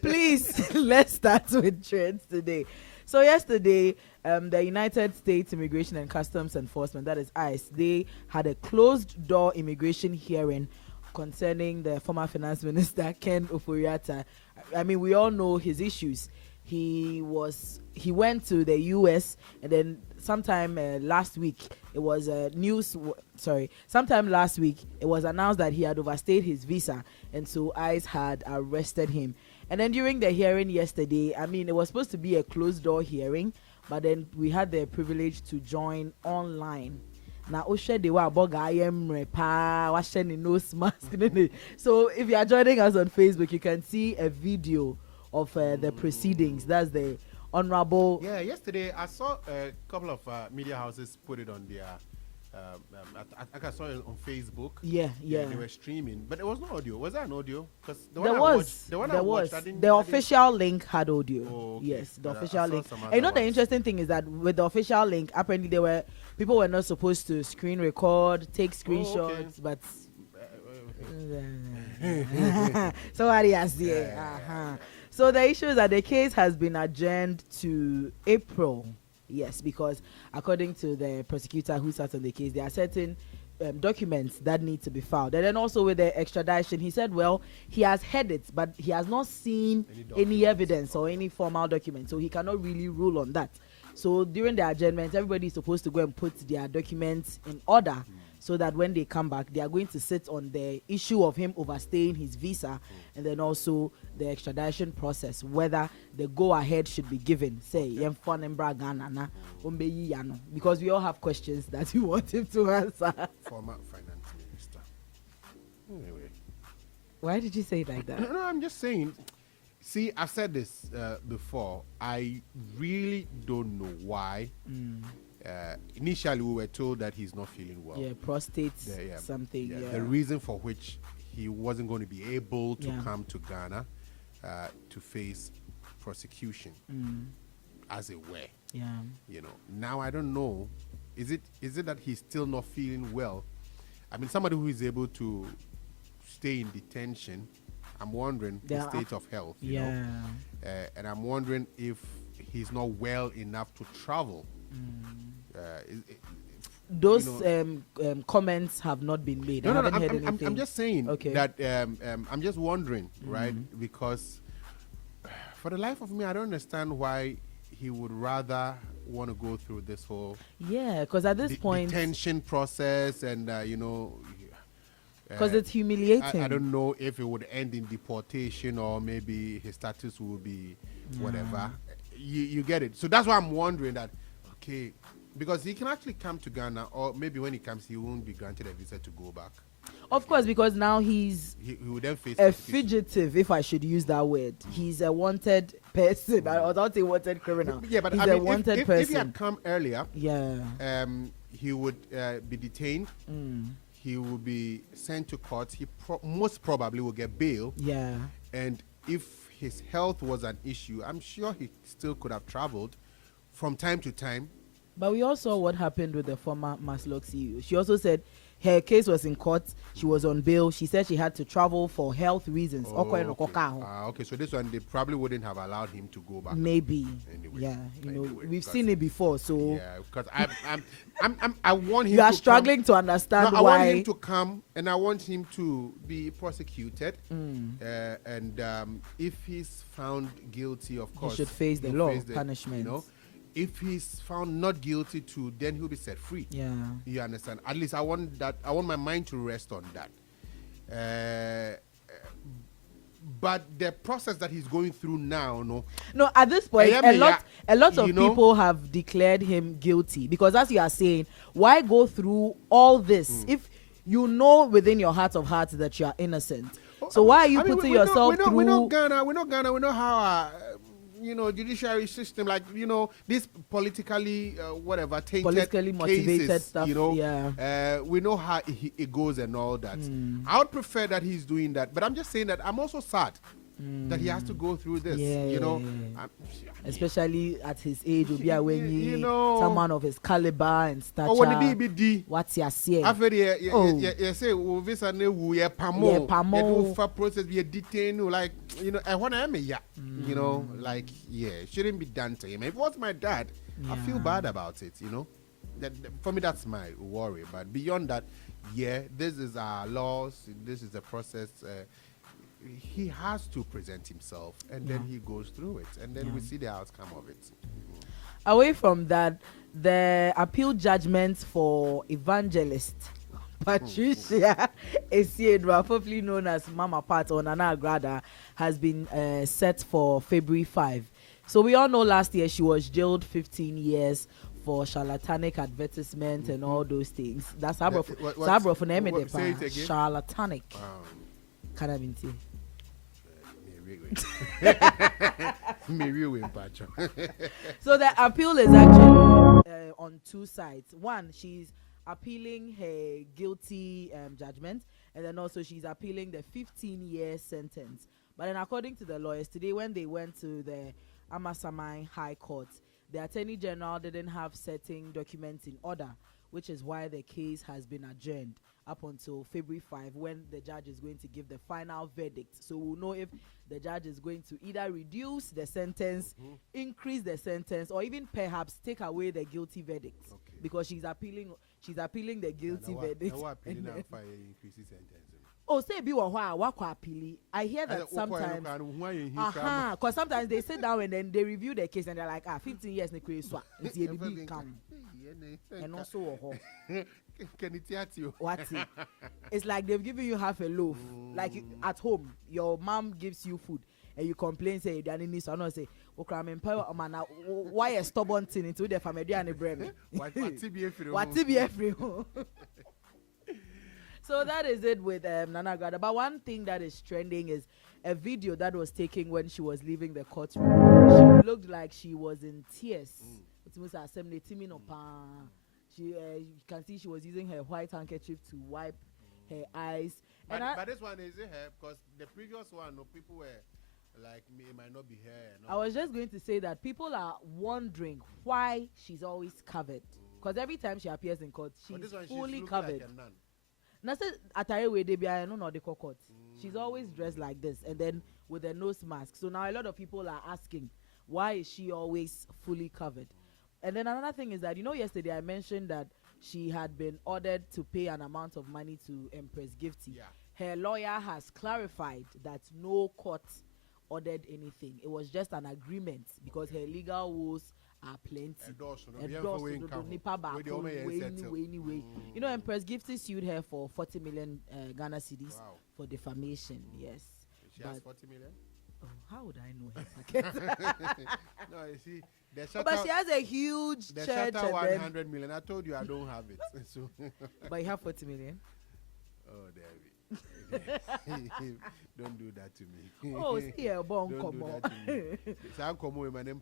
Please, let's start with trends today. So yesterday, the United States Immigration and Customs Enforcement, that is ICE, they had a closed-door immigration hearing concerning the former finance minister Ken Ofori Atta. I mean, we all know his issues. He went to the US, and then sometime last week it was sometime last week it was announced that he had overstayed his visa, and so ICE had arrested him. And then during the hearing yesterday, I mean, it was supposed to be a closed door hearing, but then we had the privilege to join online. Now, they were about nose mask. So if you are joining us on Facebook, you can see a video of the proceedings. That's the honorable. Yeah, yesterday I saw a couple of media houses put it on their. I saw it on Facebook. Yeah. They were streaming, but there was no audio. Was there an audio? Because there was. The official link had audio. Oh, okay. Yes, the official link. And you know the interesting thing is that with the official link, apparently people were not supposed to screen record, take screenshots, but somebody has there. So the issue is that the case has been adjourned to April. Yes, because according to the prosecutor who sat on the case, there are certain documents that need to be filed. And then also with the extradition, he said, well, he has heard it, but he has not seen any evidence or any formal document, so he cannot really rule on that. So during the adjournment, everybody is supposed to go and put their documents in order so that when they come back, they are going to sit on the issue of him overstaying his visa and then also the extradition process, whether the go-ahead should be given. Say, because we all have questions that we want him to answer. Former finance minister. Anyway. Why did you say it like that? No, I'm just saying. See, I've said this before. I really don't know why. Initially, we were told that he's not feeling well. Yeah, prostate something. Yeah. The reason for which he wasn't going to be able to come to Ghana to face prosecution, as it were. Yeah. You know. Now I don't know. Is it that he's still not feeling well? I mean, somebody who is able to stay in detention. I'm wondering his state of health. You know? And I'm wondering if he's not well enough to travel. Those comments have not been made. I haven't heard anything. I'm just saying that I'm just wondering, right? Because for the life of me, I don't understand why he would rather want to go through this whole because at this point detention process and because it's humiliating. I don't know if it would end in deportation or maybe his status will be whatever. You get it. So that's why I'm wondering that. Okay, because he can actually come to Ghana, or maybe when he comes, he won't be granted a visa to go back. Of course, because now he would then face a fugitive, if I should use that word. He's a wanted person. I don't say wanted criminal. Yeah, but he's I mean, a wanted if person. he had come earlier, he would be detained. He will be sent to court. He most probably will get bail. Yeah. And if his health was an issue, I'm sure he still could have traveled from time to time. But we also saw what happened with the former Maslok CEO. She also said her case was in court. She was on bail. She said she had to travel for health reasons. Okay, so this one, they probably wouldn't have allowed him to go back. Maybe. Anyway, we've seen it before. So yeah, because I want him. You are struggling to understand why. I want him to come, and I want him to be prosecuted. And if he's found guilty, of course, he should face the law punishment. You know, if he's found not guilty too, then he'll be set free. Yeah, you understand. At least I want that. I want my mind to rest on that. But the process that he's going through now, no. At this point, a lot of people have declared him guilty because, as you are saying, why go through all this if you know within your heart of hearts that you are innocent? So why are you putting yourself through? We know Ghana. We know how. Judiciary system, like, this politically, politically motivated cases, stuff, we know how it goes and all that. I would prefer that he's doing that, but I'm just saying that I'm also sad that he has to go through this. Especially at his age, when someone of his caliber and stature. Oh, when the BBD, what's your say? I've heard you say, "This and we are pamo for process be a detained like I want to like it shouldn't be done to him. If it was my dad, I feel bad about it. That for me that's my worry. But beyond that, this is our laws. This is the process. He has to present himself, and then he goes through it, and then we see the outcome of it. Away from that, the appeal judgment for evangelist Patricia Esiedwa, popularly known as Mama Pat or Nana Agradaa, has been set for February 5. So we all know last year she was jailed 15 years for charlatanic advertisement and all those things. That's Sabro for name it charlatanic. Can I mean So the appeal is actually on two sides. One, she's appealing her guilty judgment, and then also she's appealing the 15-year sentence. But then according to the lawyers today, when they went to the Amasamai High Court, the Attorney General didn't have certain documents in order, which is why the case has been adjourned up until February 5, when the judge is going to give the final verdict. So we'll know if the judge is going to either reduce the sentence, increase the sentence, or even perhaps take away the guilty verdict, because she's appealing the guilty verdict. Oh, say be appeal. I hear that sometimes. Because sometimes they sit down and then they review the case and they're like, 15 years and also it's like they've given you half a loaf. Like at home, your mom gives you food and you complain, say you don't need, so I don't say, why a stubborn thing into the family and the brain. What So that is it with Nana Agradaa. But one thing that is trending is a video that was taken when she was leaving the courtroom. She looked like she was in tears. You can see she was using her white handkerchief to wipe her eyes. But this one is her, because the previous one, people were like, it might not be her. I was just going to say that people are wondering why she's always covered. Because every time she appears in court, she's fully covered. She's always dressed like this and then with a nose mask. So now a lot of people are asking, why is she always fully covered? And then another thing is that, yesterday I mentioned that she had been ordered to pay an amount of money to Empress Gifty. Her lawyer has clarified that no court ordered anything. It was just an agreement because her legal woes are plenty. Empress Gifty sued her for 40 million Ghana cedis for defamation. Yes. She has 40 million? Oh, how would I know her? No, you see, but she has a huge church. 100 million. I told you I don't have it. So but you have 40 million? Oh, there we Don't do that to me. Oh, see a bon Don't do that to me. So come with my name,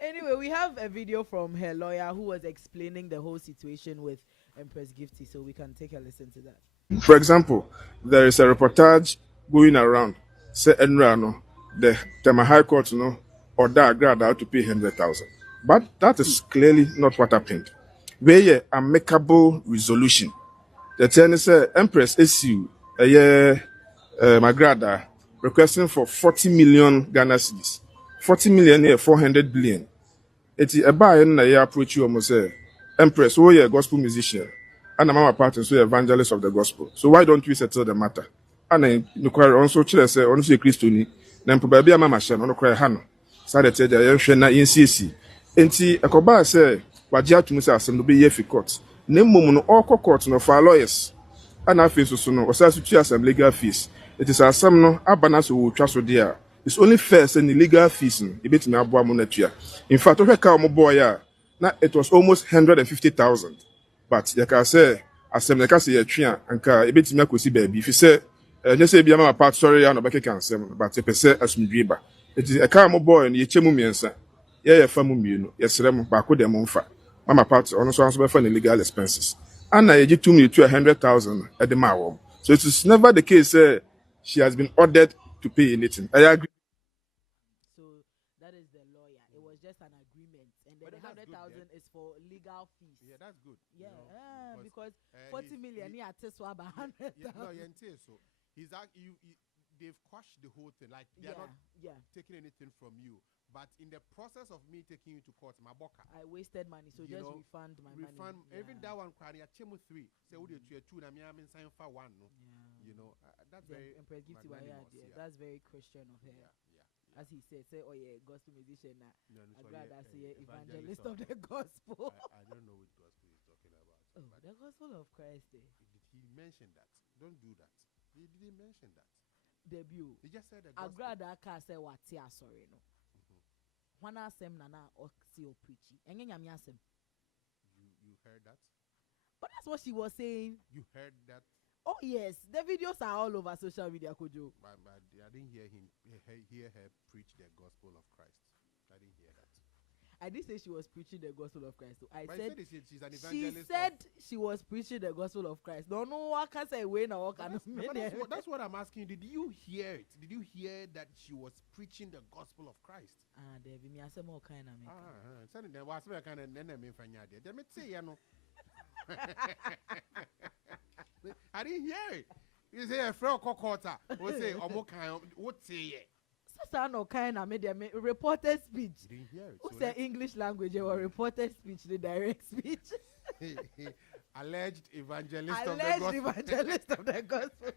Anyway, we have a video from her lawyer who was explaining the whole situation with Empress Gifty, so we can take a listen to that. For example, there is a reportage going around, say Enrano, the Tema High Court, order Agradaa to pay 100,000. But that is clearly not what happened. Very amicable resolution. The attorney said Empress issue Agradaa requesting for 40 million Ghana cedis. 40 million 400 billion. It's a buy in a approach you almost say Empress, who are a gospel musician, and a Mama Part so evangelist of the gospel. So why don't we settle the matter? And I inquire also say honestly Christoni, then probably a Mama Shan on cry Hano. Started to the Shena in CC. Enti Akoba say Wajia to Musa Assembly be yefi court. Name Momo all court no for lawyers. And I feel so no or some legal fees. It is a some no abanas who trust dear. It's only first and illegal fees. In fact, it was almost 150,000. But you can say, as some can say a tree and car a bit me baby. If you say, just say be a part sorry, I know back can say, but a percent as me it is a car boy and ye chemu miensa. Yeah, family, yes, back with them on fat. Mama part also answer for illegal expenses. And I get to me to 100,000 at the Mawo. So it is never the case, she has been ordered to pay anything. I agree. So that is the lawyer. It was just an agreement, and then But the that's 100,000 good, is for legal fees. Yeah, that's good. Yeah, because, because 40 million yeah, swab 100,000. So he's they've quashed the whole thing. Like they're not taking anything from you. But in the process of me taking you to court, my boka, I wasted money, so just refund my money. Even that one crying, I chemo 3. Say would you 2 na me am sign for 1 no. You know, that's very that's very Christian of her. As he said, say, oh yeah, gospel musician na Agradaa say evangelist of the gospel. I don't know which gospel he's talking about. Oh, the gospel of Christ. Did he mention that? Don't do that. Did he mention that? Debut. He just said the gospel. Agradaa ka say what sorry no. Wana sem nana oxi o preachy. Enye nyame asem. You heard that? But that's what she was saying. You heard that? Oh yes, the videos are all over social media, Kojo. But I didn't hear her preach the gospel of Christ. I didn't hear that. I didn't say she was preaching the gospel of Christ. I said she's an evangelist. She said she was preaching the gospel of Christ. No, I can't say when or that's what I'm asking. Did you hear it? Did you hear that she was preaching the gospel of Christ? There be me say more kind of me. Send them was kind of then me fanya there. Let me say you know. I didn't hear it. You say a frail cockota. We say Amoako. What say it? No kind of media reported speech. You didn't hear it. Who said English language or reported speech, the direct speech? Alleged evangelist of the gospel.